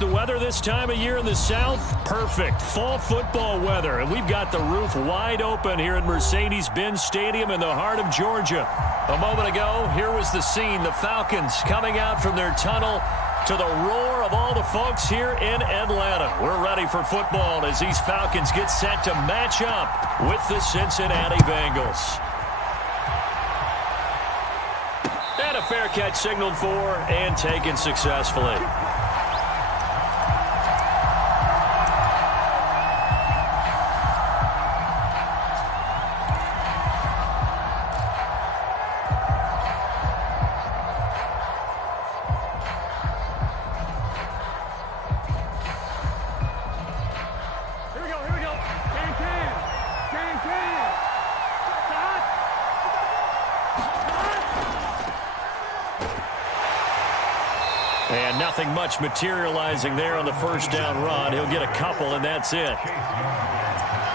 The weather this time of year in the South, perfect. Fall football weather, and we've got the roof wide open here at Mercedes-Benz Stadium in the heart of Georgia. A moment ago, here was the scene. The Falcons coming out from their tunnel to the roar of all the folks here in Atlanta. We're ready for football as these Falcons get set to match up with the Cincinnati Bengals. And a fair catch signaled for and taken successfully. And nothing much materializing there on the first down run. He'll get a couple, and that's it.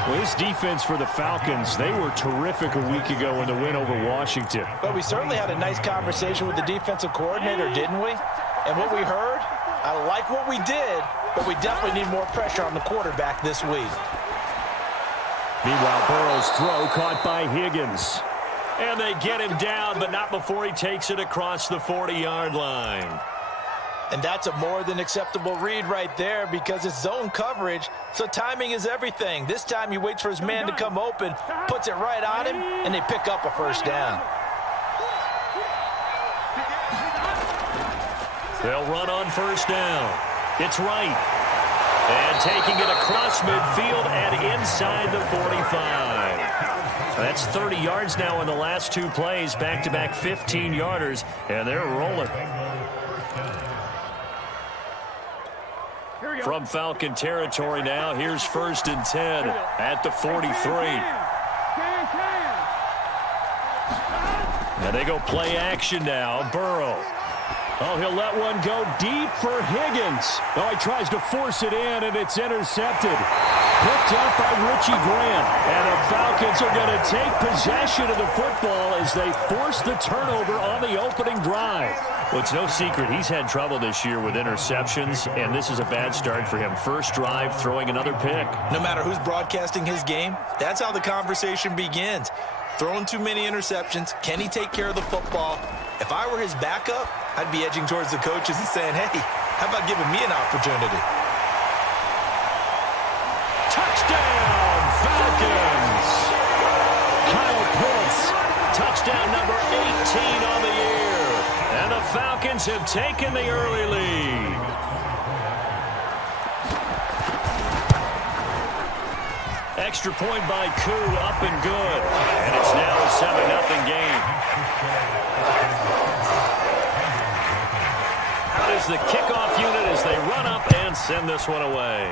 Well, this defense for the Falcons, they were terrific a week ago in the win over Washington. But we certainly had a nice conversation with the defensive coordinator, didn't we? And what we heard, I like what we did, but we definitely need more pressure on the quarterback this week. Meanwhile, Burrow's throw caught by Higgins. And they get him down, but not before he takes it across the 40-yard line. And that's a more than acceptable read right there because it's zone coverage, so timing is everything. This time he waits for his man to come open, puts it right on him, and they pick up a first down. They'll run on first down. It's right. And taking it across midfield and inside the 45. That's 30 yards now in the last two plays, back-to-back 15-yarders, and they're rolling. From Falcon territory now, here's 1st and 10 at the 43. And they go play action now. Burrow. Oh, he'll let one go deep for Higgins. Oh, he tries to force it in, and it's intercepted. Picked up by Richie Grant. And the Falcons are going to take possession of the football as they force the turnover on the opening drive. Well, it's no secret he's had trouble this year with interceptions, and this is a bad start for him. First drive, throwing another pick. No matter who's broadcasting his game, that's how the conversation begins. Throwing too many interceptions. Can he take care of the football? If I were his backup, I'd be edging towards the coaches and saying, hey, how about giving me an opportunity? Touchdown, Falcons! Kyle Pitts, touchdown number 18 on the year. And the Falcons have taken the early lead. Extra point by Koo, up and good. And it's now a 7-0 game. Out is the kickoff unit as they run up and send this one away.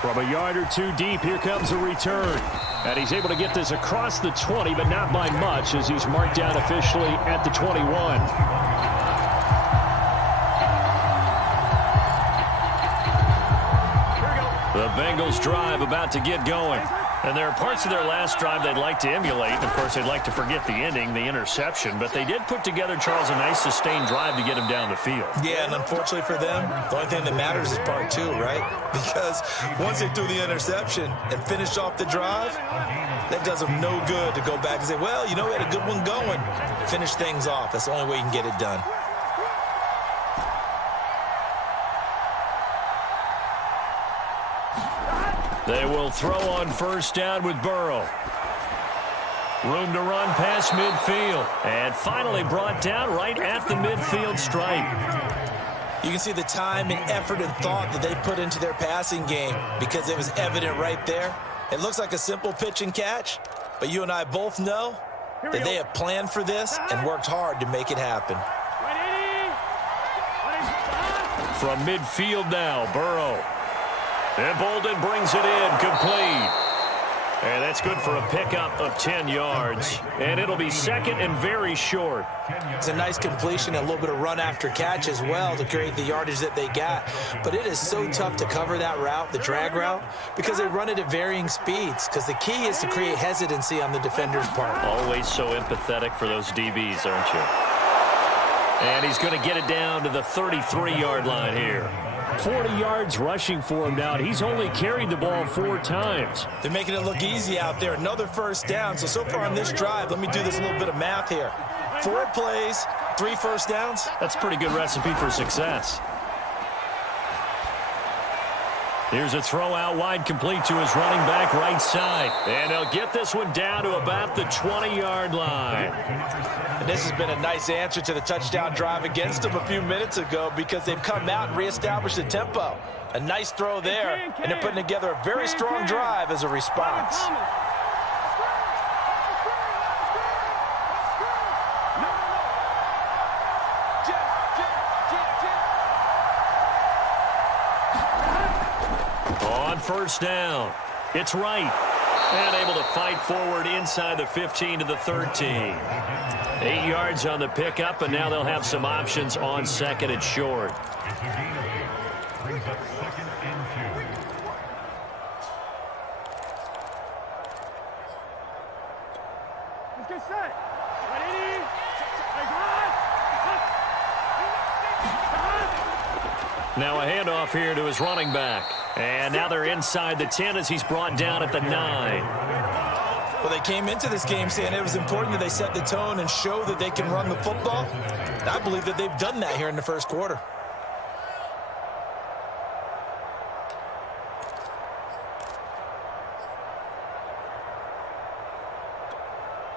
From a yard or two deep, here comes a return. And he's able to get this across the 20, but not by much as he's marked down officially at the 21. The Bengals drive about to get going. And there are parts of their last drive they'd like to emulate. And, of course, they'd like to forget the ending, the interception. But they did put together, Charles, a nice sustained drive to get him down the field. Yeah, and unfortunately for them, the only thing that matters is part two, right? Because once they threw the interception and finished off the drive, that does them no good to go back and say, well, you know, we had a good one going. Finish things off. That's the only way you can get it done. They will throw on first down with Burrow. Room to run past midfield. And finally brought down right at the midfield stripe. You can see the time and effort and thought that they put into their passing game because it was evident right there. It looks like a simple pitch and catch, but you and I both know that they have planned for this and worked hard to make it happen. From midfield now, Burrow. And Bolden brings it in, complete. And that's good for a pickup of 10 yards. And it'll be second and very short. It's a nice completion and a little bit of run after catch as well to create the yardage that they got. But it is so tough to cover that route, the drag route, because they run it at varying speeds. Because the key is to create hesitancy on the defender's part. Always so empathetic for those DBs, aren't you? And he's going to get it down to the 33-yard line here. 40 yards rushing for him now. He's only carried the ball 4 times. They're making it look easy out there. Another first down. So far on this drive, let me do this little bit of math here. 4 plays, 3 first downs. That's a pretty good recipe for success. Here's a throw out wide, complete to his running back right side. And he'll get this one down to about the 20-yard line. And this has been a nice answer to the touchdown drive against them a few minutes ago because they've come out and reestablished the tempo. A nice throw there, and they're putting together a very strong drive as a response. On first down, it's right. And able to fight forward inside the 15 to the 13. 8 yards on the pickup, and now they'll have some options on second and short. Let's get set. Ready? Now a handoff here to his running back. And now they're inside the 10 as he's brought down at the 9. Well, they came into this game saying it was important that they set the tone and show that they can run the football. And I believe that they've done that here in the first quarter.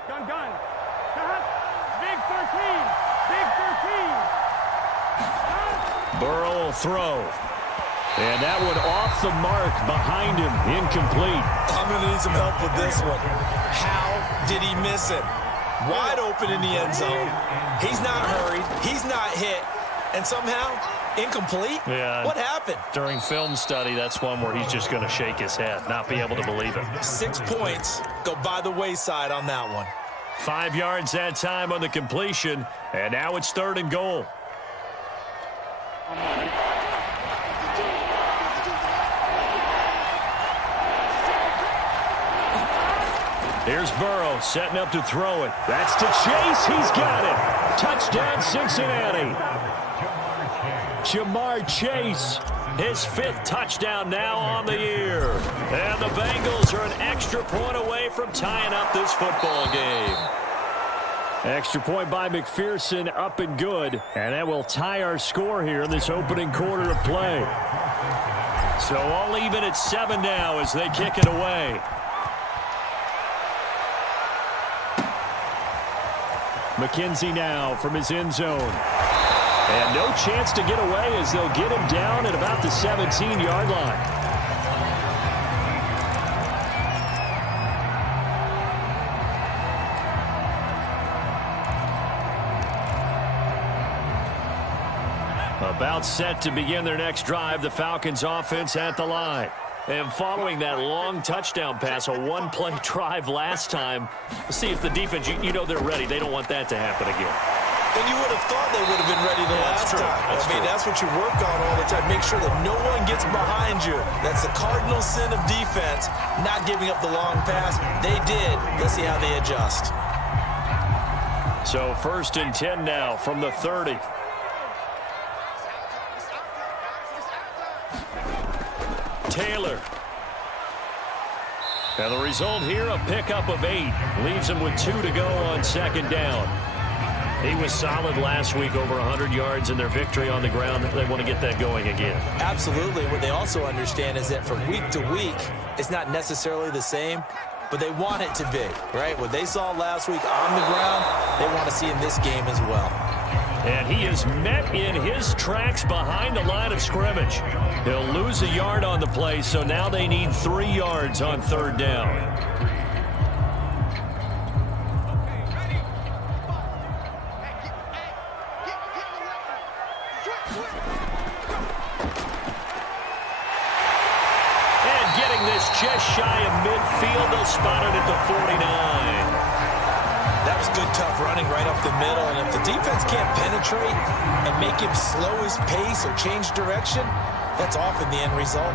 Gun. Big 13. Big 13. Burrow will throw. And that one off the mark behind him, incomplete. I'm going to need some help with this one. How did he miss it? Wide open in the end zone. He's not hurried. He's not hit. And somehow, incomplete? Yeah. What happened? During film study, that's one where he's just going to shake his head, not be able to believe it. 6 points go by the wayside on that one. 5 yards that time on the completion, and now it's 3rd and goal. Here's Burrow setting up to throw it. That's to Chase. He's got it. Touchdown, Cincinnati. Jamar Chase, his 5th touchdown now on the year. And the Bengals are an extra point away from tying up this football game. Extra point by McPherson, up and good. And that will tie our score here in this opening quarter of play. So all even at 7 now as they kick it away. McKenzie now from his end zone. And no chance to get away as they'll get him down at about the 17-yard line. About set to begin their next drive, the Falcons offense at the line. And following that long touchdown pass, a 1-play drive last time, let's see if the defense, you know they're ready. They don't want that to happen again. And you would have thought they would have been ready the last time. That's what you work on all the time. Make sure that no one gets behind you. That's the cardinal sin of defense, not giving up the long pass. They did. Let's see how they adjust. So 1st and 10 now from the 30. Taylor. And the result here, a pickup of 8. Leaves him with 2 to go on 2nd down. He was solid last week, over 100 yards in their victory on the ground. They want to get that going again. Absolutely. What they also understand is that from week to week, it's not necessarily the same, but they want it to be, right? What they saw last week on the ground, they want to see in this game as well. And he is met in his tracks behind the line of scrimmage. He'll lose a yard on the play, so now they need 3 yards on 3rd down. And getting this just shy of midfield, they'll spot it at the 49. That was good, tough running right up the middle. And if the defense can't penetrate and make him slow his pace or change direction, that's often the end result.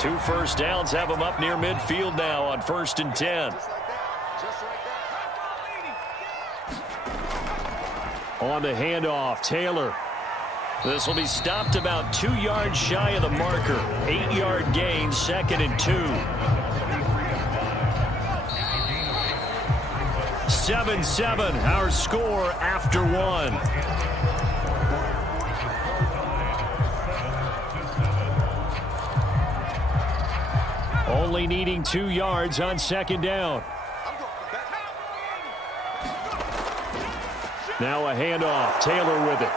2 first downs have him up near midfield now on 1st and 10. On the handoff, Taylor. This will be stopped about 2 yards shy of the marker. 8-yard gain, 2nd and 2. 7-7, our score after 1. Only needing 2 yards on 2nd down. Now a handoff. Taylor with it.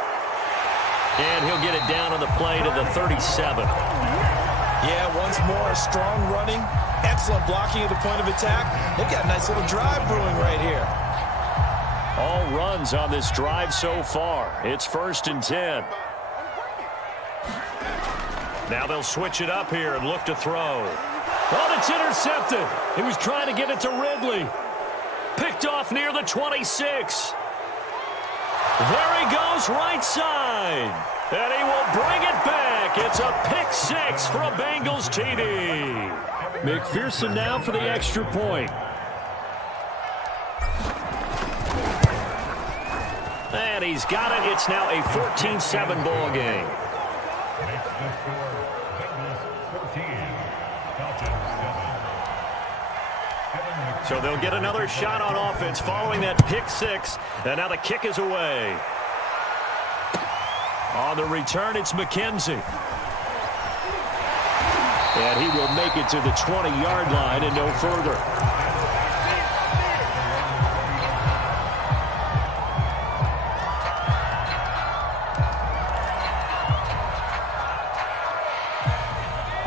And he'll get it down on the play to the 37. Yeah, once more, strong running, excellent blocking at the point of attack. They've got a nice little drive brewing right here. All runs on this drive so far. It's 1st and 10. Now they'll switch it up here and look to throw. Oh, it's intercepted. He was trying to get it to Ridley. Picked off near the 26. There he goes, right side. And he will bring it back. It's a pick 6 for a Bengals TD. McPherson now for the extra point. And he's got it. It's now a 14-7 ball game. So they'll get another shot on offense following that pick 6. And now the kick is away. On the return, it's McKenzie. And he will make it to the 20-yard line and no further.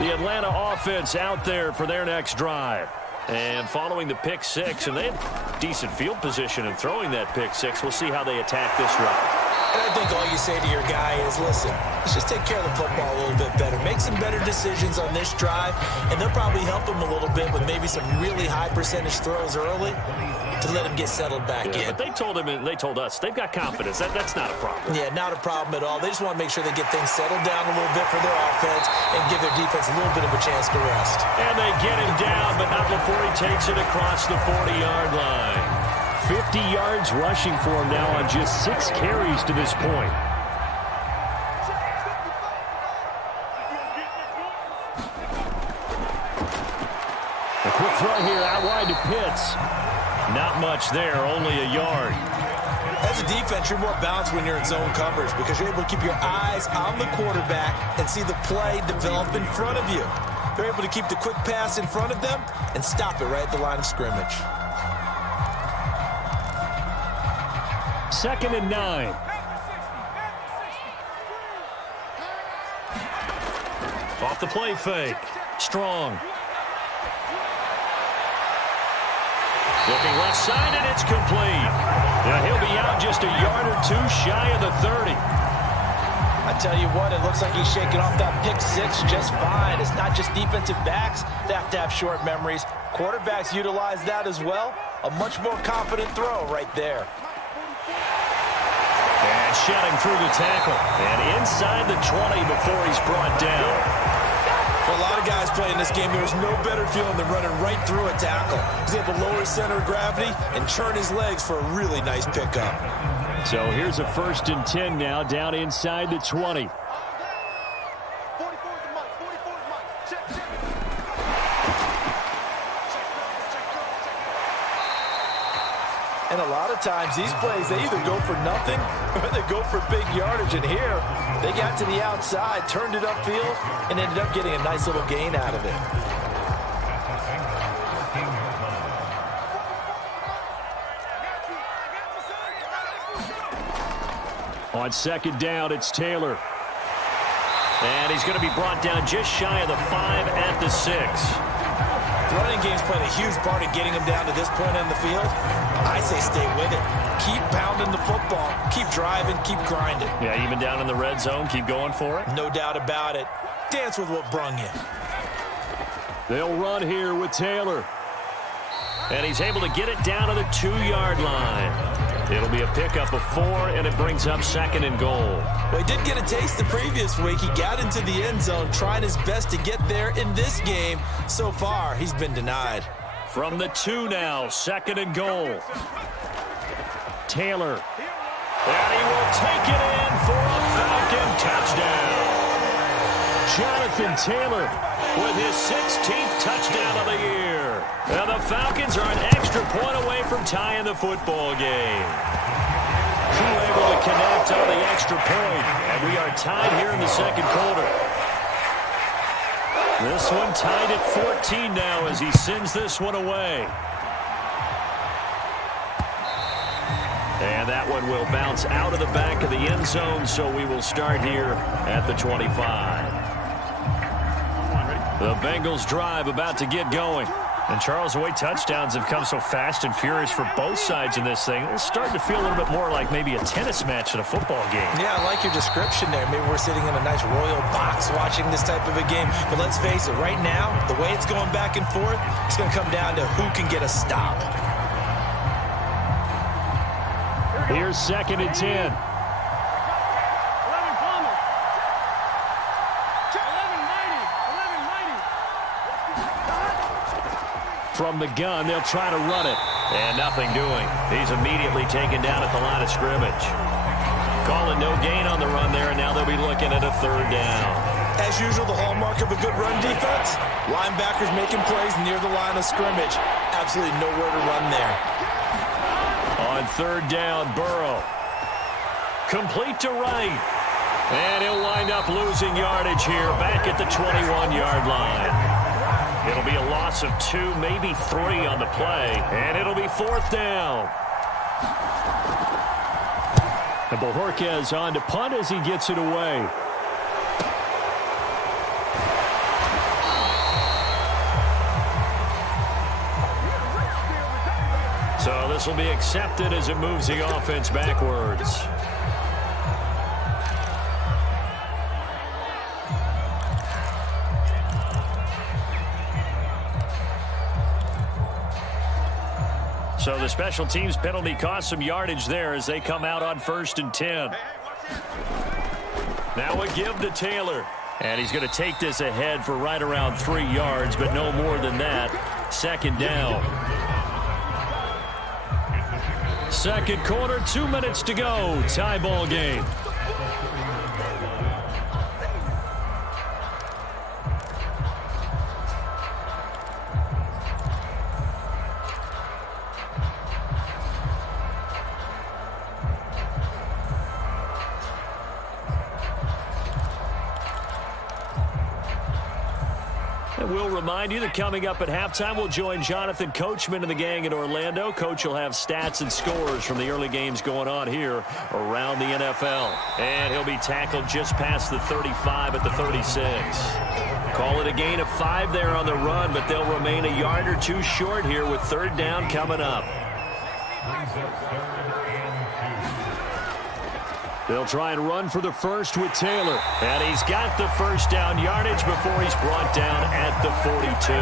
The Atlanta offense out there for their next drive. And following the pick 6, and they have decent field position in throwing that pick 6. We'll see how they attack this drive. And I think all you say to your guy is, listen, let's just take care of the football a little bit better. Make some better decisions on this drive, and they'll probably help him a little bit with maybe some really high percentage throws early to let him get settled back in. But they told him, and they told us, they've got confidence. That's not a problem. Yeah, not a problem at all. They just want to make sure they get things settled down a little bit for their offense and give their defense a little bit of a chance to rest. And they get him down, but not before he takes it across the 40-yard line. 50 yards rushing for him now on just 6 carries to this point. A quick throw here out wide to Pitts. Not much there, only a yard. As a defense, you're more balanced when you're in zone coverage because you're able to keep your eyes on the quarterback and see the play develop in front of you. They're able to keep the quick pass in front of them and stop it right at the line of scrimmage. 2nd and 9. Off the play fake. Strong. Looking left side, and it's complete. Now he'll be out just a yard or 2 shy of the 30. I tell you what, it looks like he's shaking off that pick 6 just fine. It's not just defensive backs that have to have short memories. Quarterbacks utilize that as well. A much more confident throw right there. And shedding through the tackle. And inside the 20 before he's brought down. For a lot of guys playing this game, there's no better feeling than running right through a tackle. He's able to lower his center of gravity and churn his legs for a really nice pickup. So here's a 1st and 10 now, down inside the 20. And a lot of times, these plays, they either go for nothing or they go for big yardage. And here, they got to the outside, turned it upfield, and ended up getting a nice little gain out of it. On 2nd down, it's Taylor. And he's going to be brought down just shy of the 5 at the 6. The running game's played a huge part in getting him down to this point on the field. I say stay with it. Keep pounding the football. Keep driving. Keep grinding. Yeah, even down in the red zone, keep going for it. No doubt about it. Dance with what brung you. They'll run here with Taylor. And he's able to get it down to the 2-yard line. It'll be a pickup of 4, and it brings up 2nd and goal. Well, he did get a taste the previous week. He got into the end zone, trying his best to get there in this game. So far, he's been denied. From the 2 now, 2nd and goal. Taylor. And he will take it in for a Falcon touchdown. Jonathan Taylor with his 16th touchdown of the year. And the Falcons are an extra point away from tying the football game. Crew able to connect on the extra point, and we are tied here in the second quarter. This one tied at 14 now as he sends this one away. And that one will bounce out of the back of the end zone, so we will start here at the 25. The Bengals drive about to get going. And Charles, the way touchdowns have come so fast and furious for both sides in this thing, it's starting to feel a little bit more like maybe a tennis match than a football game. Yeah, I like your description there. Maybe we're sitting in a nice royal box watching this type of a game. But let's face it, right now, the way it's going back and forth, it's going to come down to who can get a stop. Here's 2nd and 10. From the gun, they'll try to run it. And nothing doing. He's immediately taken down at the line of scrimmage. Calling no gain on the run there, and now they'll be looking at a 3rd down. As usual, the hallmark of a good run defense, linebackers making plays near the line of scrimmage. Absolutely nowhere to run there. On 3rd down, Burrow. Complete to right. And he'll wind up losing yardage here back at the 21-yard line. It'll be a loss of 2, maybe 3 on the play, and it'll be 4th down. And Bojorquez on to punt as he gets it away. So this will be accepted as it moves the offense backwards. So the special teams penalty cost some yardage there as they come out on 1st and 10. Now a give to Taylor. And he's going to take this ahead for right around 3 yards, but no more than that. 2nd down. Second quarter, 2 minutes to go. Tie ball game. We'll remind you that coming up at halftime, we'll join Jonathan Coachman and the gang in Orlando. Coach will have stats and scores from the early games going on here around the NFL. And he'll be tackled just past the 35 at the 36. Call it a gain of 5 there on the run, but they'll remain a yard or 2 short here with 3rd down coming up. They'll try and run for the first with Taylor. And he's got the 1st down yardage before he's brought down at the 42.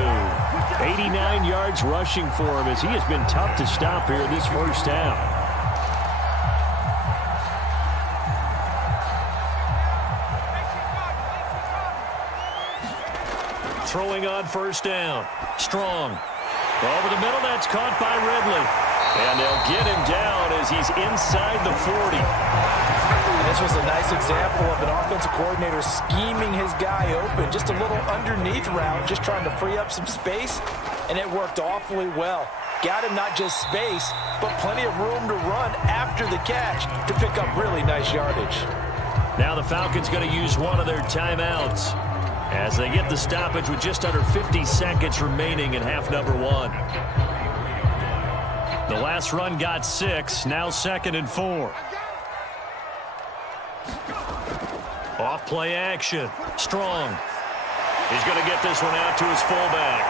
89 yards rushing for him as he has been tough to stop here this first half. Throwing on 1st down. Strong. Over the middle, that's caught by Ridley. And they'll get him down as he's inside the 40. This was a nice example of an offensive coordinator scheming his guy open. Just a little underneath route, just trying to free up some space, and it worked awfully well. Got him not just space, but plenty of room to run after the catch to pick up really nice yardage. Now the Falcons going to use one of their timeouts as they get the stoppage with just under 50 seconds remaining in half number 1. The last run got 6, now 2nd and 4. Off play action. Strong. He's going to get this one out to his fullback.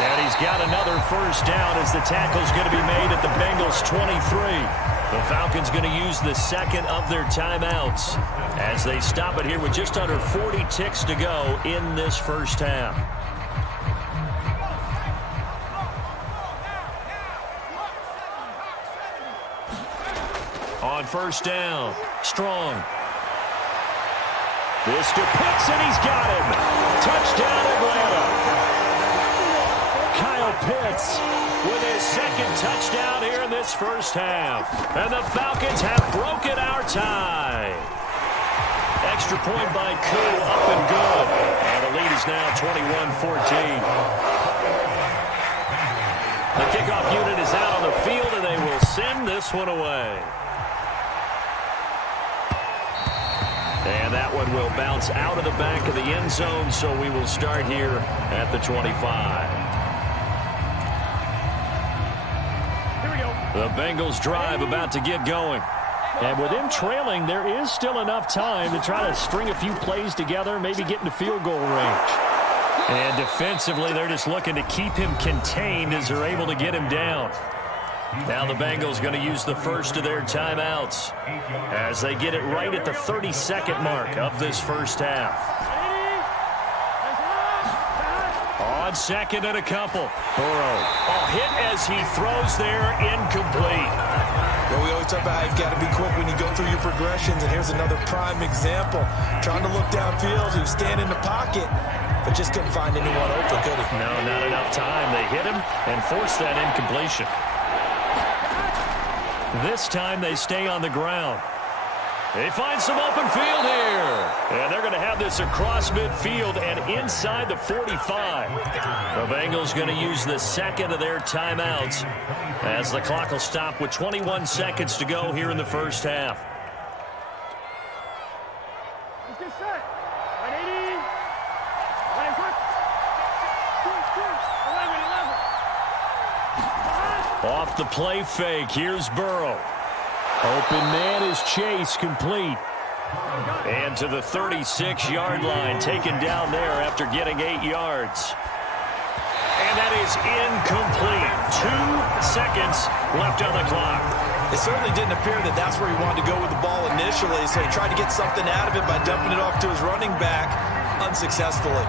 And he's got another 1st down as the tackle's going to be made at the Bengals 23. The Falcons going to use the 2nd of their timeouts as they stop it here with just under 40 ticks to go in this first half. On 1st down, Strong. This to Pitts, and he's got him. Touchdown, Atlanta. Kyle Pitts with his 2nd touchdown here in this this first half. And the Falcons have broken our tie. Extra point by Koo, up and good. And the lead is now 21-14. The kickoff unit is out on the field, and they will send this one away. And that one will bounce out of the back of the end zone, so we will start here at the 25. Here we go. The Bengals drive about to get going. And with them trailing, there is still enough time to try to string a few plays together, maybe get into field goal range. And defensively, they're just looking to keep him contained as they're able to get him down. Now the Bengals going to use the first of their timeouts as they get it right at the 32nd mark of this first half. On second and a couple. Burrow. Hit as he throws there, incomplete. Well, we always talk about how you've got to be quick when you go through your progressions, and here's another prime example. Trying to look downfield, he was standing in the pocket, but just couldn't find anyone open, could he? No, not enough time. They hit him and forced that incompletion. This time they stay on the ground. They find some open field here. And they're going to have this across midfield and inside the 45. The Bengals going to use the second of their timeouts as the clock will stop with 21 seconds to go here in the first half. Let's get set. 180. 11. Off the play fake, here's Burrow. Open man is Chase, complete. And to the 36-yard line, taken down there after getting 8 yards. And that is incomplete. 2 seconds left on the clock. It certainly didn't appear that that's where he wanted to go with the ball initially, so he tried to get something out of it by dumping it off to his running back unsuccessfully.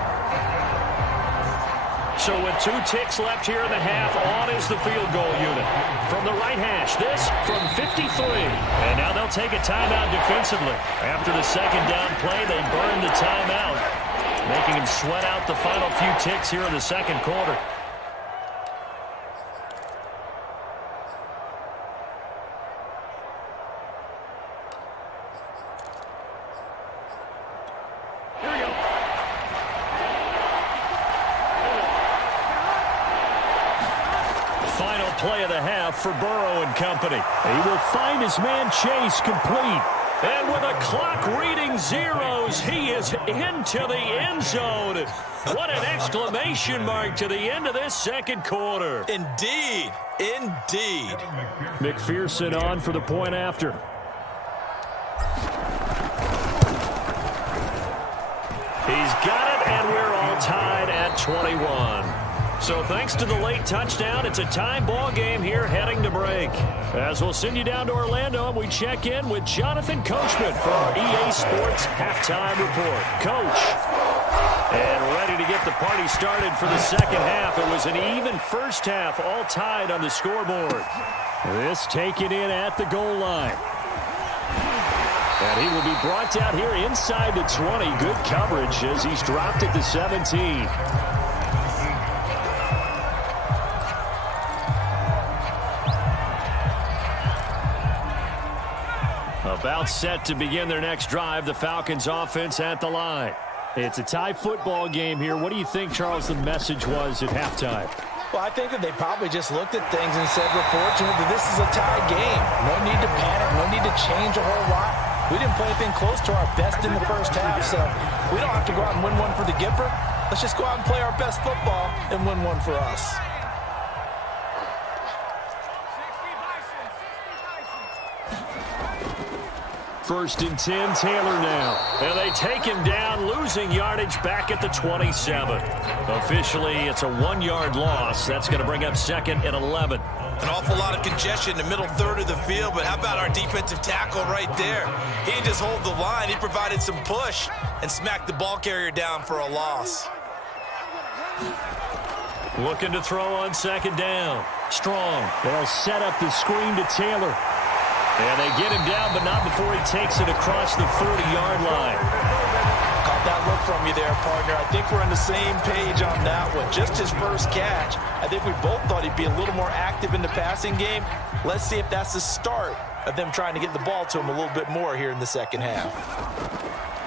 So with 2 ticks left here in the half, on is the field goal unit. From the right hash, this from 53. And now they'll take a timeout defensively. After the second down play, they burn the timeout, making him sweat out the final few ticks here in the second quarter. Play of the half for Burrow and company. He will find his man Chase, complete. And with a clock reading zeros, he is into the end zone. What an exclamation mark to the end of this second quarter. Indeed. Indeed. McPherson on for the point after. He's got it, and we're all tied at 21. So thanks to the late touchdown, it's a tie ball game here heading to break. As we'll send you down to Orlando, and we check in with Jonathan Coachman for our EA Sports Halftime Report. Coach, and ready to get the party started for the second half. It was an even first half, all tied on the scoreboard. This taken in at the goal line. And he will be brought down here inside the 20. Good coverage as he's dropped at the 17. About set to begin their next drive, the Falcons offense at the line. It's a tie football game here. What do you think, Charles, the message was at halftime? Well, I think that they probably just looked at things and said, we're fortunate that this is a tie game. No need to panic, no need to change a whole lot. We didn't play anything close to our best in the first half, so we don't have to go out and win one for the Gipper. Let's just go out and play our best football and win one for us. First and 10, Taylor now. And they take him down, losing yardage back at the 27. Officially, it's a 1-yard loss. That's going to bring up second and 11. An awful lot of congestion in the middle third of the field, but how about our defensive tackle right there? He didn't just hold the line. He provided some push and smacked the ball carrier down for a loss. Looking to throw on second down. Strong. They'll set up the screen to Taylor. And they get him down, but not before he takes it across the 40-yard line. Caught that look from you there, partner. I think we're on the same page on that one. Just his first catch, I think we both thought he'd be a little more active in the passing game. Let's see if that's the start of them trying to get the ball to him a little bit more here in the second half.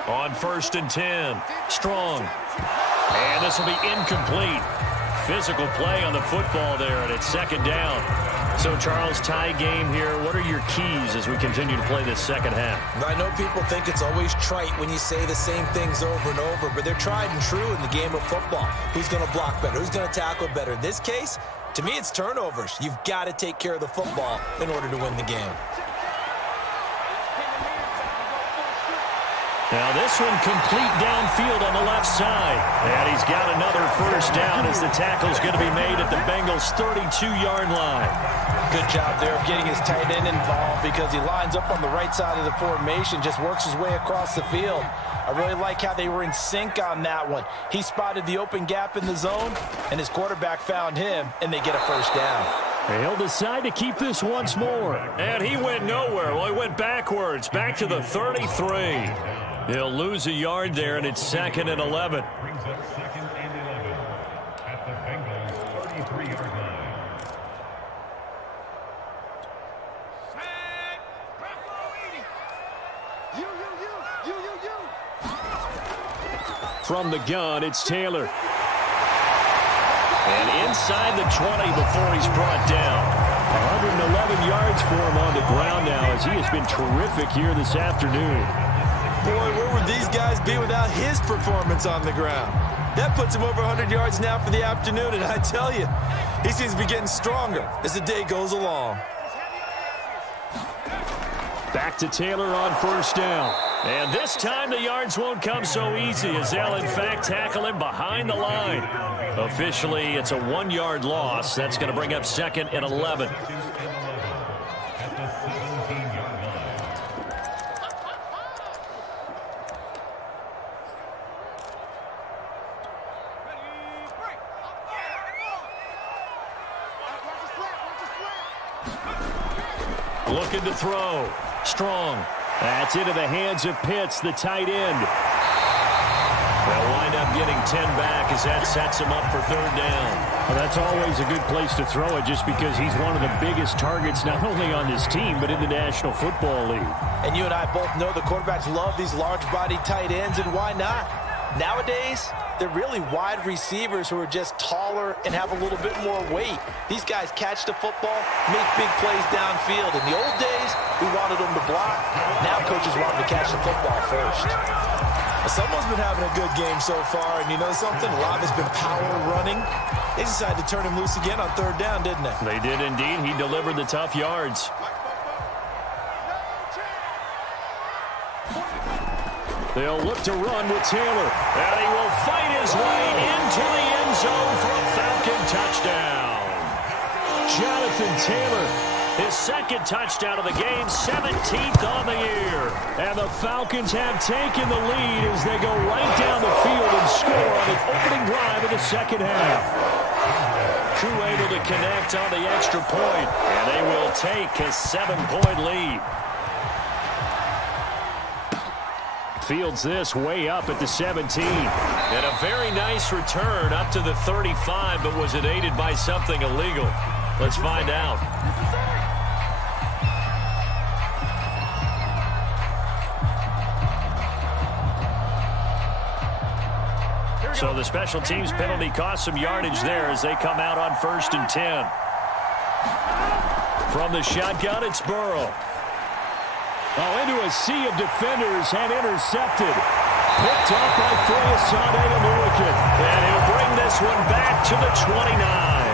On 1st and 10, Strong. And this will be incomplete. Physical play on the football there, and it's 2nd down. So, Charles, tie game here. What are your keys as we continue to play this second half? I know people think it's always trite when you say the same things over and over, but they're tried and true in the game of football. Who's going to block better? Who's going to tackle better? In this case, to me, it's turnovers. You've got to take care of the football in order to win the game. Now this one complete downfield on the left side. And he's got another 1st down as the tackle's going to be made at the Bengals' 32-yard line. Good job there of getting his tight end involved because he lines up on the right side of the formation, just works his way across the field. I really like how they were in sync on that one. He spotted the open gap in the zone, and his quarterback found him, and they get a 1st down. He'll decide to keep this once more. And he went nowhere. Well, he went backwards, back to the 33. He'll lose a yard there, and it's 2nd and 11. Brings up 2nd and 11 at the Bengals' 33-yard line. From the gun, it's Taylor. And inside the 20 before he's brought down. 111 yards for him on the ground now as he has been terrific here this afternoon. Boy, where would these guys be without his performance on the ground? That puts him over 100 yards now for the afternoon, and I tell you, he seems to be getting stronger as the day goes along. Back to Taylor on 1st down. And this time the yards won't come so easy as they'll, in fact, tackle him behind the line. Officially, it's a 1-yard loss. That's going to bring up 2nd and 11. Looking to throw. Strong. That's into the hands of Pitts, the tight end. They'll wind up getting 10 back as that sets him up for 3rd down. Well, that's always a good place to throw it just because he's one of the biggest targets not only on this team but in the National Football League. And you and I both know the quarterbacks love these large-bodied tight ends, and why not? Nowadays, they're really wide receivers who are just taller and have a little bit more weight. These guys catch the football, make big plays downfield. In the old days, we wanted them to block. Now coaches want them to catch the football first. Someone's been having a good game so far, and you know something? A lot has been power running. They decided to turn him loose again on 3rd down, didn't they? They did indeed. He delivered the tough yards. They'll look to run with Taylor. And he will fight his way into the end zone for a Falcon touchdown. Jonathan Taylor, his 2nd touchdown of the game, 17th on the year. And the Falcons have taken the lead as they go right down the field and score on the opening drive of the second half. Crew able to connect on the extra point, and they will take a 7-point lead. Fields this way up at the 17. And a very nice return up to the 35, but was it aided by something illegal? Let's find out. So the special teams penalty cost some yardage there as they come out on 1st and 10. From the shotgun, it's Burrow. Oh, into a sea of defenders and intercepted. Picked off by Foyesade-Amuakin. And he'll bring this one back to the 29.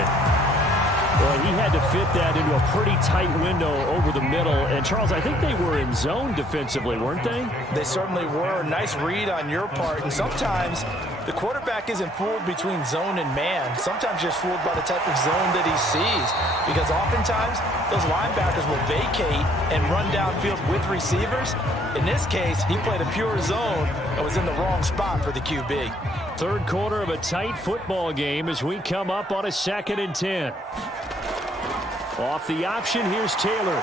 Well, he had to fit that into a pretty tight window over the middle. And, Charles, I think they were in zone defensively, weren't they? They certainly were. Nice read on your part. And sometimes the quarterback isn't fooled between zone and man. Sometimes just fooled by the type of zone that he sees. Because oftentimes, those linebackers will vacate and run downfield with receivers. In this case, he played a pure zone and was in the wrong spot for the QB. 3rd quarter of a tight football game as we come up on a 2nd and 10. Off the option, here's Taylor.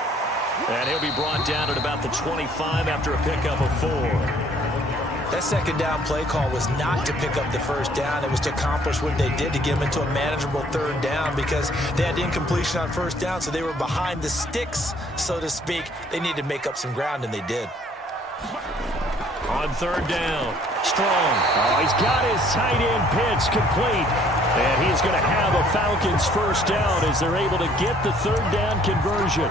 And he'll be brought down at about the 25 after a pickup of 4. That second down play call was not to pick up the first down. It was to accomplish what they did, to get them into a manageable third down, because they had incompletion on first down, so they were behind the sticks, so to speak. They needed to make up some ground, and they did. On third down, Strong. Oh, he's got his tight end pitch complete. And he's going to have a Falcons first down as they're able to get the third down conversion.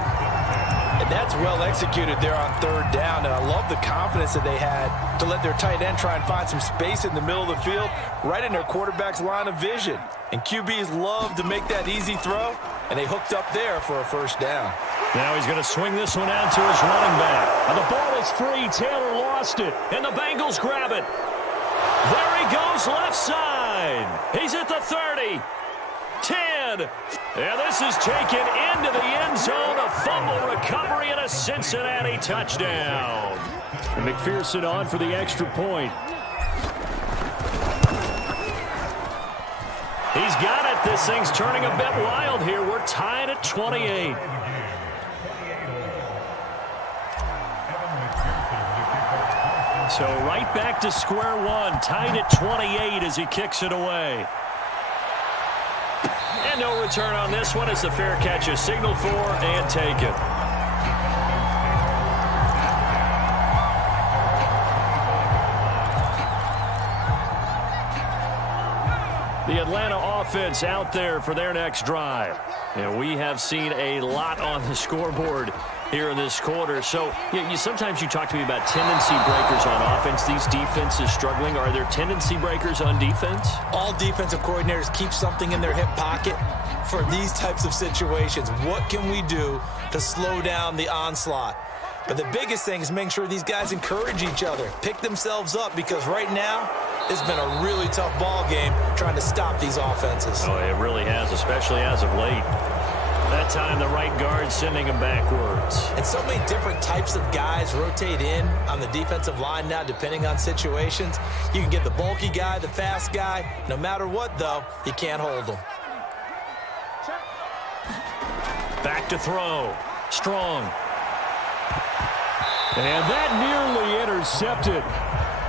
And that's well executed there on third down, and I love the confidence that they had to let their tight end try and find some space in the middle of the field, right in their quarterback's line of vision. And QBs love to make that easy throw, and they hooked up there for a first down. Now he's going to swing this one out to his running back. And the ball is free. Taylor lost it, and the Bengals grab it. There he goes left side. He's at the 30. 10. And this is taken into the end zone. A fumble recovery and a Cincinnati touchdown. And McPherson on for the extra point. He's got it. This thing's turning a bit wild here. We're tied at 28. So right back to square one. Tied at 28 as he kicks it away. And no return on this one as the fair catch is signaled for and taken. The Atlanta offense out there for their next drive. And we have seen a lot on the scoreboard here in this quarter. So sometimes you talk to me about tendency breakers on offense. These defenses struggling. Are there tendency breakers on defense? All defensive coordinators keep something in their hip pocket for these types of situations. What can we do to slow down the onslaught? But the biggest thing is making sure these guys encourage each other, pick themselves up, because right now it's been a really tough ball game trying to stop these offenses. Oh, it really has, especially as of late. That time, the right guard sending him backwards. And so many different types of guys rotate in on the defensive line now, depending on situations. You can get the bulky guy, the fast guy. No matter what, though, you can't hold them. Back to throw. Strong. And that nearly intercepted.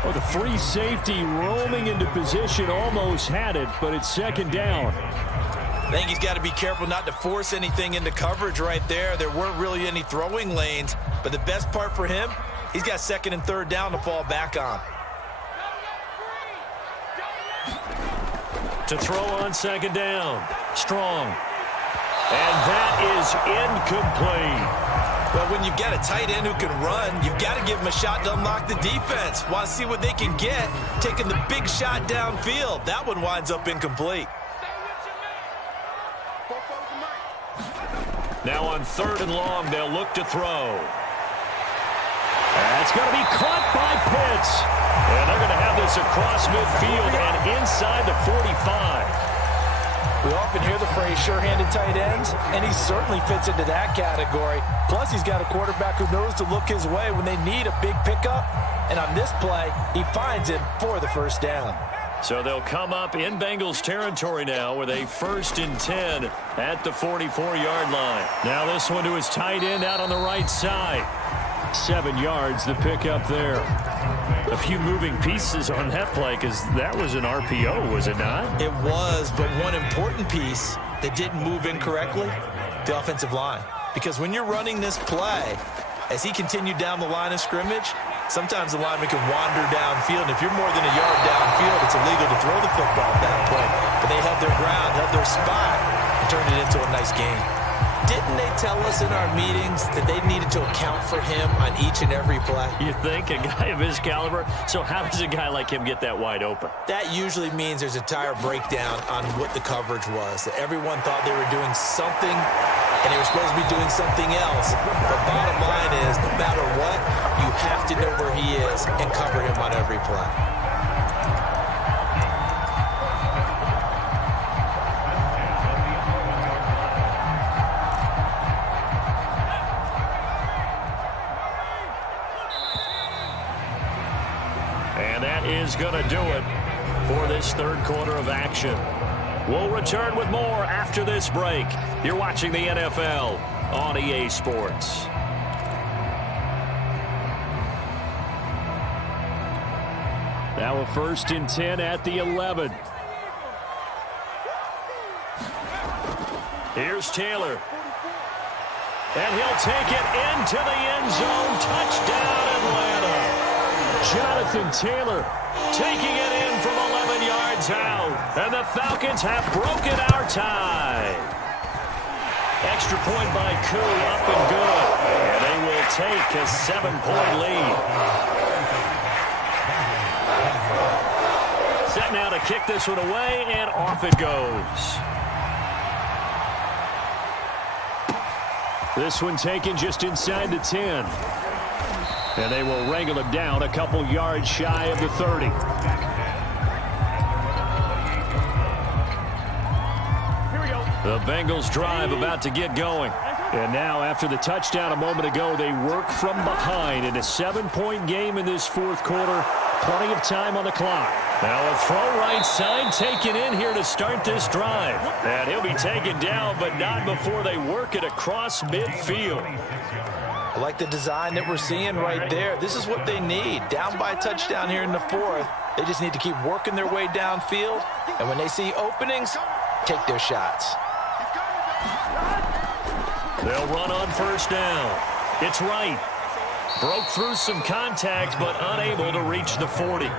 Oh, the free safety roaming into position almost had it, but it's second down. I think he's got to be careful not to force anything into coverage right there. There weren't really any throwing lanes, but the best part for him, he's got second and third down to fall back on. To throw on second down. Strong. And that is incomplete. Well, when you've got a tight end who can run, you've got to give him a shot to unlock the defense. Want to see what they can get, taking the big shot downfield. That one winds up incomplete. Now on third and long, they'll look to throw. That's going to be caught by Pitts. And they're going to have this across midfield and inside the 45. We often hear the phrase sure-handed tight ends, and he certainly fits into that category. Plus, he's got a quarterback who knows to look his way when they need a big pickup. And on this play, he finds him for the first down. So they'll come up in Bengals territory now with a 1st and 10 at the 44-yard line. Now this one to his tight end out on the right side. 7 yards, the pickup there. A few moving pieces on that play because that was an RPO, was it not? It was, but one important piece that didn't move incorrectly, the offensive line. Because when you're running this play, as he continued down the line of scrimmage, sometimes the lineman can wander downfield, and if you're more than a yard downfield, it's illegal to throw the football at that point. But they held their ground, held their spot, and turned it into a nice game. Didn't they tell us in our meetings that they needed to account for him on each and every play? You think? A guy of his caliber? So how does a guy like him get that wide open? That usually means there's a entire breakdown on what the coverage was. That everyone thought they were doing something, and they were supposed to be doing something else. But bottom line is, no matter what, you have to know where he is and cover him on every play. And that is going to do it for this third quarter of action. We'll return with more after this break. You're watching the NFL on EA Sports. Now a 1st and 10 at the 11. Here's Taylor. And he'll take it into the end zone. Touchdown, Atlanta. Jonathan Taylor taking it in from 11 yards out. And the Falcons have broken our tie. Extra point by Koo, up and good. And they will take a 7-point lead. Set now to kick this one away, and off it goes. This one taken just inside the 10. And they will wrangle him down a couple yards shy of the 30. Here we go. The Bengals drive about to get going. And now, after the touchdown a moment ago, they work from behind in a 7-point game in this 4th quarter. Plenty of time on the clock. Now a throw right side taken in here to start this drive. And he'll be taken down, but not before they work it across midfield. I like the design that we're seeing right there. This is what they need. Down by a touchdown here in the 4th. They just need to keep working their way downfield. And when they see openings, take their shots. They'll run on 1st down. It's right. Broke through some contact, but unable to reach the 40.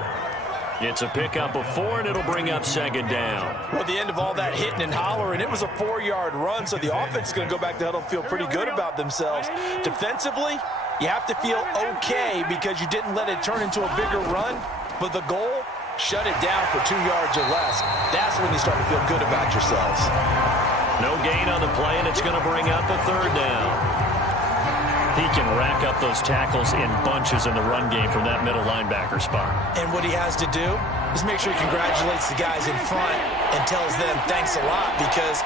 It's a pickup of 4, and it'll bring up 2nd down. Well, at the end of all that hitting and hollering, it was a 4-yard run, so the offense is going to go back to huddle and feel pretty good about themselves. Defensively, you have to feel okay because you didn't let it turn into a bigger run, but the goal, shut it down for 2 yards or less. That's when you start to feel good about yourselves. No gain on the play, and it's going to bring up a 3rd down. He can rack up those tackles in bunches in the run game from that middle linebacker spot. And what he has to do is make sure he congratulates the guys in front and tells them thanks a lot, because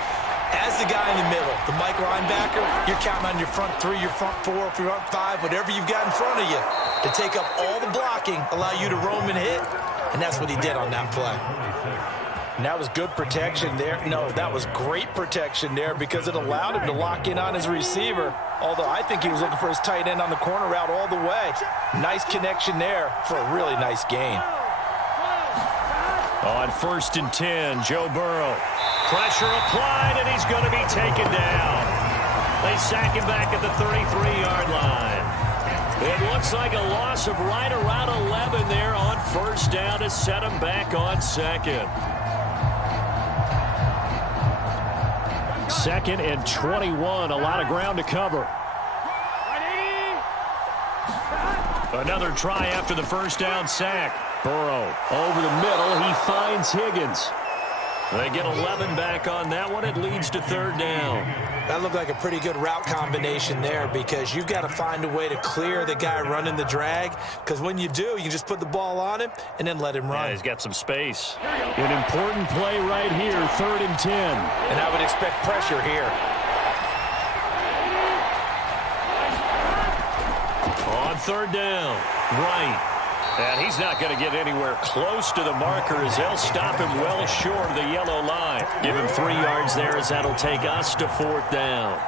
as the guy in the middle, the Mike linebacker, you're counting on your front 3, your front 4, your front 5, whatever you've got in front of you to take up all the blocking, allow you to roam and hit, and that's what he did on that play. And that was good protection there. No, that was great protection there because it allowed him to lock in on his receiver. Although I think he was looking for his tight end on the corner route all the way. Nice connection there for a really nice gain. On 1st and 10, Joe Burrow. Pressure applied, and he's going to be taken down. They sack him back at the 33-yard line. It looks like a loss of right around 11 there on 1st down to set him back on 2nd. 2nd and 21, a lot of ground to cover. Another try after the 1st down sack. Burrow over the middle, he finds Higgins. They get 11 back on that one. It leads to 3rd down. That looked like a pretty good route combination there because you've got to find a way to clear the guy running the drag, because when you do, you just put the ball on him and then let him run. Yeah, he's got some space. An important play right here, 3rd and 10. And I would expect pressure here. On 3rd down, right. And he's not going to get anywhere close to the marker as they'll stop him well short of the yellow line. Give him 3 yards there as that'll take us to 4th down.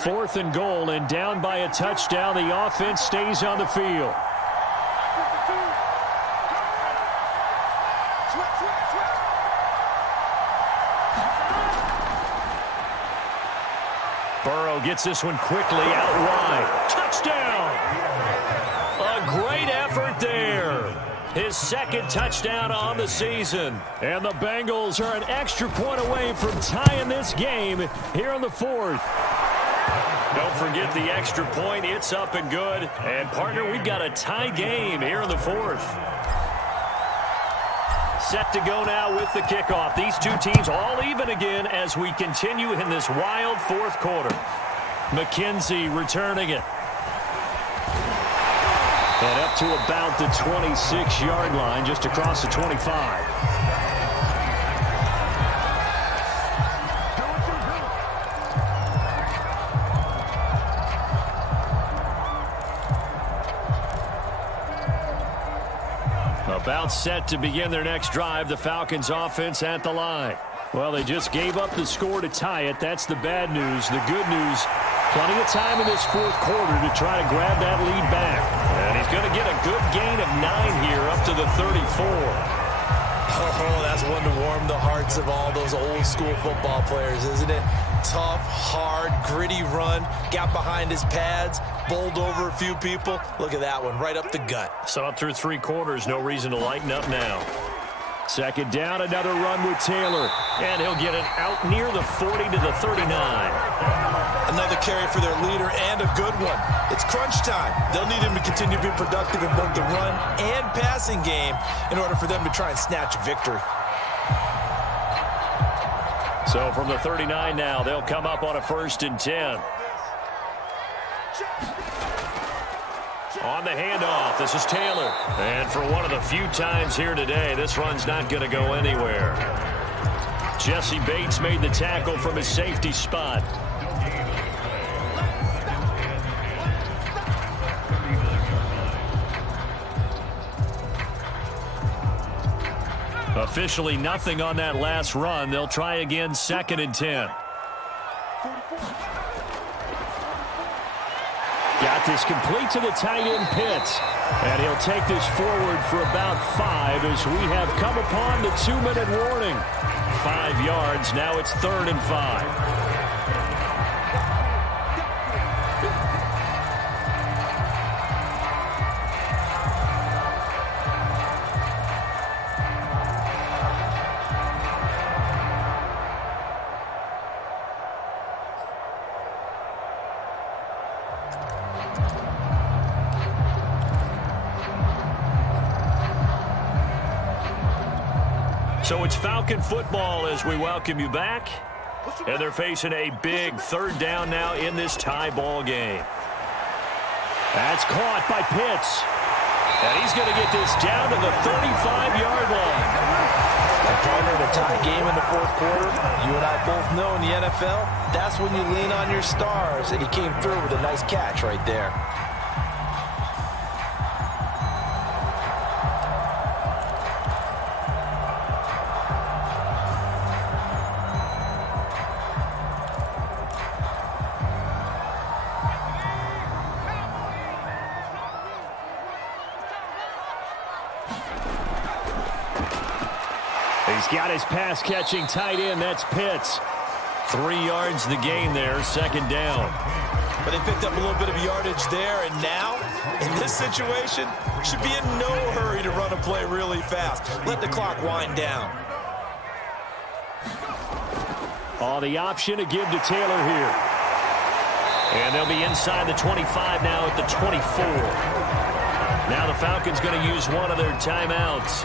Fourth and goal, and down by a touchdown. The offense stays on the field. Burrow gets this one quickly out wide. Touchdown! A great his second touchdown on the season. And the Bengals are an extra point away from tying this game here in the fourth. Don't forget the extra point. It's up and good. And, partner, we've got a tie game here in the fourth. Set to go now with the kickoff. These two teams all even again as we continue in this wild fourth quarter. McKenzie returning it. And up to about the 26-yard line, just across the 25. About set to begin their next drive, the Falcons offense at the line. Well, they just gave up the score to tie it. That's the bad news. The good news, plenty of time in this fourth quarter to try to grab that lead back. And he's going to get a good gain of 9 here up to the 34. Oh, that's one to warm the hearts of all those old school football players, isn't it? Tough, hard, gritty run, got behind his pads, bowled over a few people. Look at that one, right up the gut. So up through 3 quarters, no reason to lighten up now. Second down, another run with Taylor. And he'll get it out near the 40 to the 39. Another carry for their leader and a good one. It's crunch time. They'll need him to continue to be productive in both the run and passing game in order for them to try and snatch a victory. So from the 39 now, they'll come up on a 1st and 10. On the handoff, this is Taylor. And for one of the few times here today, this run's not going to go anywhere. Jesse Bates made the tackle from his safety spot. Officially nothing on that last run. They'll try again, 2nd and 10. Got this complete to the tight end Pitts. And he'll take this forward for about 5 as we have come upon the 2-minute warning. 5 yards. Now it's 3rd and 5. So it's Falcon football as we welcome you back. And they're facing a big 3rd down now in this tie ball game. That's caught by Pitts. And he's going to get this down to the 35-yard line. And partner, the tie game in the fourth quarter, you and I both know in the NFL, that's when you lean on your stars. And he came through with a nice catch right there. He's got his pass-catching tight end. That's Pitts. 3 yards the gain there, 2nd down. But they picked up a little bit of yardage there, and now, in this situation, should be in no hurry to run a play really fast. Let the clock wind down. Oh, the option to give to Taylor here. And they'll be inside the 25 now at the 24. Now the Falcons going to use one of their timeouts,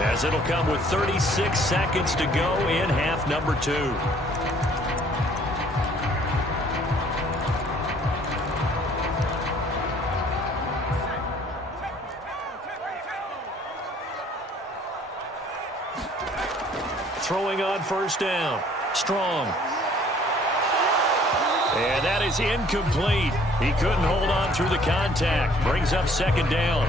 as it'll come with 36 seconds to go in half number 2. Throwing on 1st down. Strong. And that is incomplete. He couldn't hold on through the contact. Brings up 2nd down.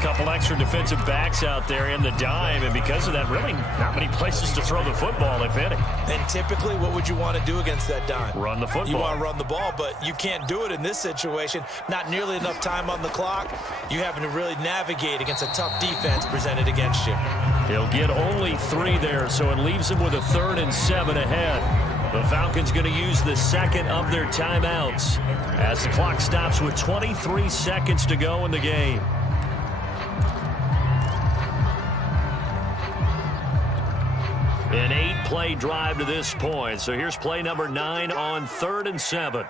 Couple extra defensive backs out there in the dime, and because of that, really not many places to throw the football, if any. And typically, what would you want to do against that dime? Run the football. You want to run the ball, but you can't do it in this situation. Not nearly enough time on the clock. You're having to really navigate against a tough defense presented against you. He'll get only 3 there, so it leaves him with a 3rd and 7 ahead. The Falcons going to use the 2nd of their timeouts as the clock stops with 23 seconds to go in the game. An 8-play drive to this point. So here's play number 9 on 3rd and 7.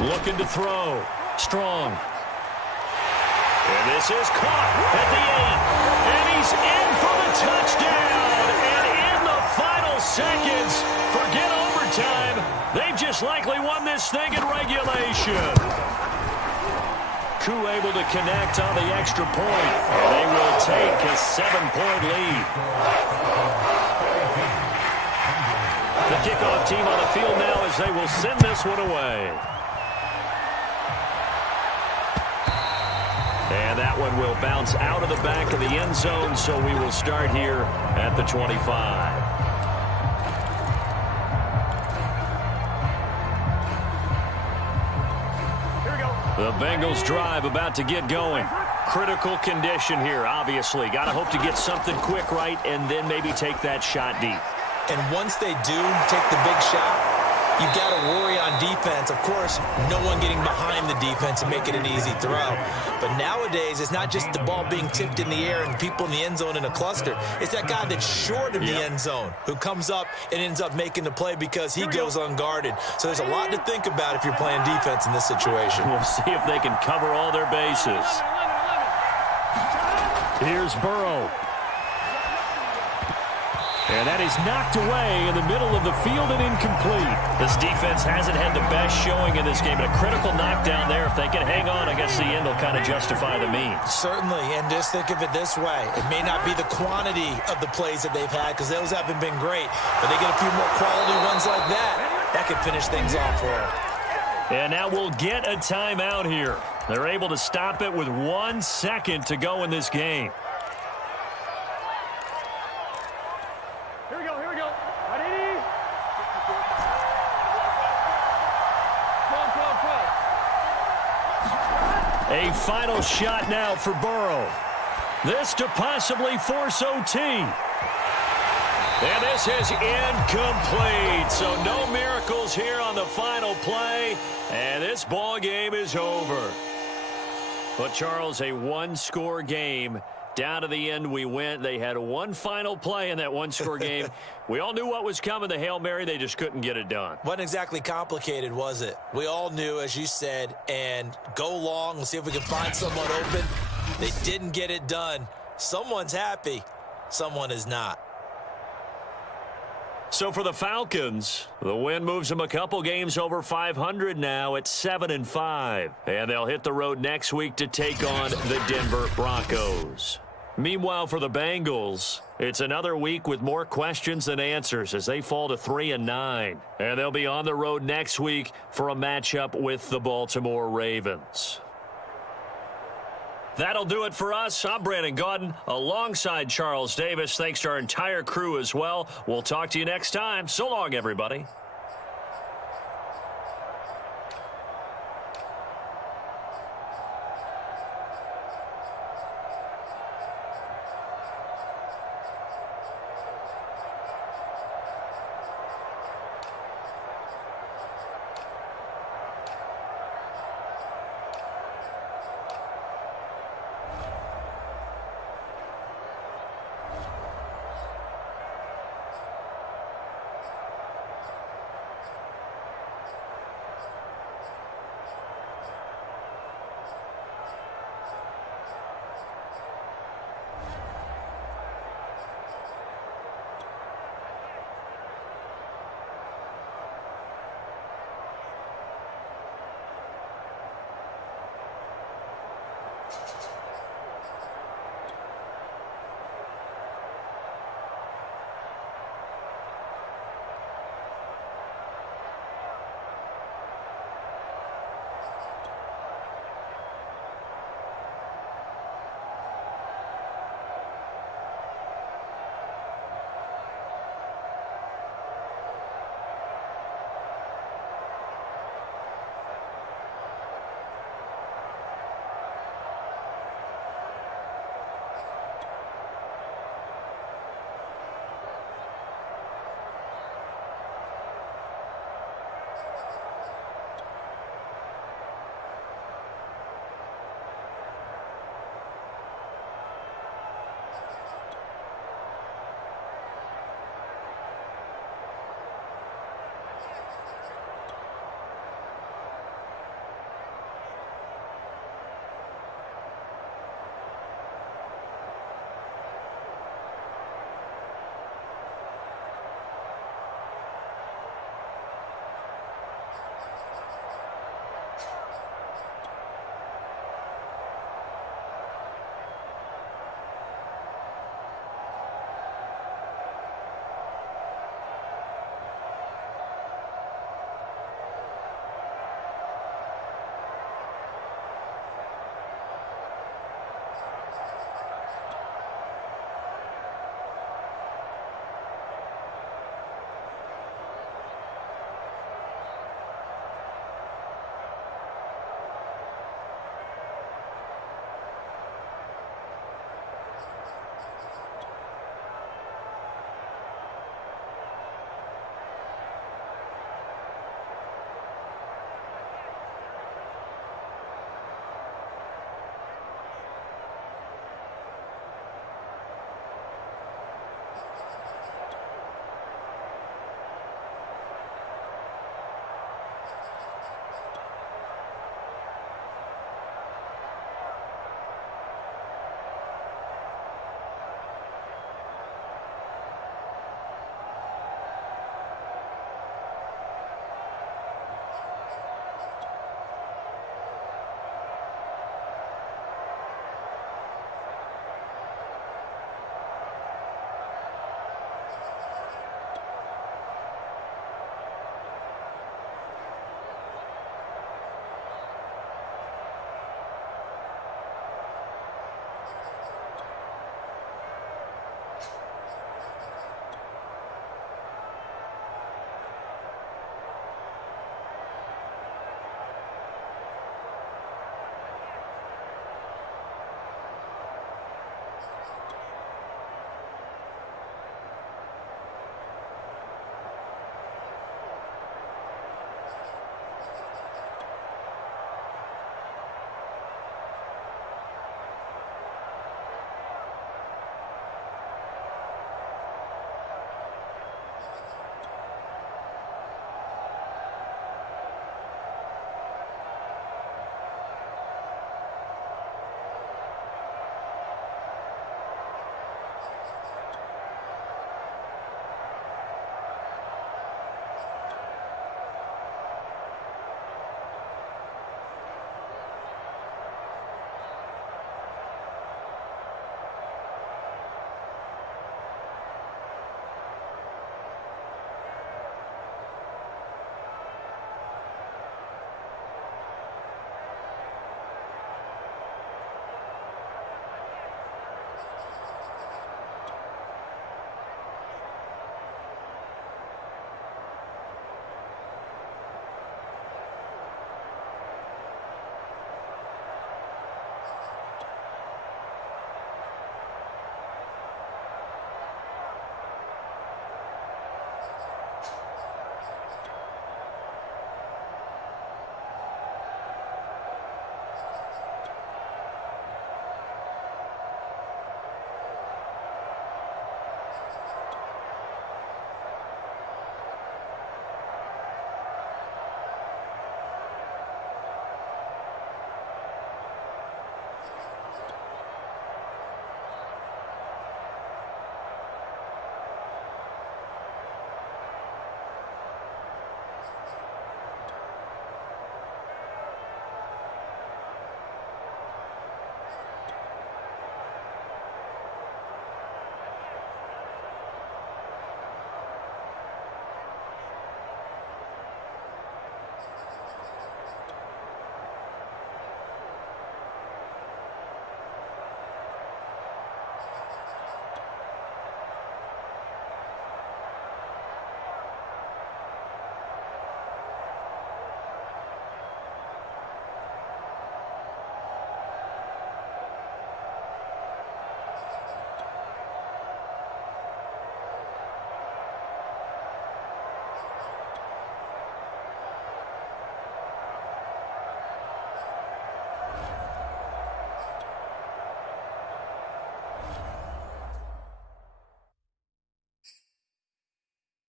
Looking to throw. Strong. And this is caught at the 8. And he's in for the touchdown. And in the final seconds, forget overtime. They've just likely won this thing in regulation. Koo able to connect on the extra point. And they will take a 7-point lead. The kickoff team on the field now as they will send this one away. And that one will bounce out of the back of the end zone, so we will start here at the 25. Here we go. The Bengals drive about to get going. Critical condition here, obviously. Got to hope to get something quick right and then maybe take that shot deep. And once they do take the big shot, you've got to worry on defense. Of course, no one getting behind the defense and making an easy throw. But nowadays, it's not just the ball being tipped in the air and people in the end zone in a cluster. It's that guy that's short of the end zone who comes up and ends up making the play because he goes unguarded. So there's a lot to think about if you're playing defense in this situation. We'll see if they can cover all their bases. Here's Burrow. And that is knocked away in the middle of the field and incomplete. This defense hasn't had the best showing in this game, but a critical knockdown there. If they can hang on, I guess the end will kind of justify the means. Certainly, and just think of it this way. It may not be the quantity of the plays that they've had because those haven't been great, but they get a few more quality ones like that. That could finish things off for them. And now we'll get a timeout here. They're able to stop it with 1 second to go in this game. A final shot now for Burrow. This to possibly force OT. And this is incomplete. So no miracles here on the final play. And this ball game is over. But, Charles, a one-score game. Down to the end we went. They had one final play in that one-score game. We all knew what was coming, the Hail Mary. They just couldn't get it done. Wasn't exactly complicated, was it? We all knew, as you said, and go long and see if we can find someone open. They didn't get it done. Someone's happy. Someone is not. So for the Falcons, the win moves them a couple games over 500 now at 7-5. And they'll hit the road next week to take on the Denver Broncos. Meanwhile, for the Bengals, it's another week with more questions than answers as they fall to 3-9. And they'll be on the road next week for a matchup with the Baltimore Ravens. That'll do it for us. I'm Brandon Gaudin alongside Charles Davis. Thanks to our entire crew as well. We'll talk to you next time. So long, everybody.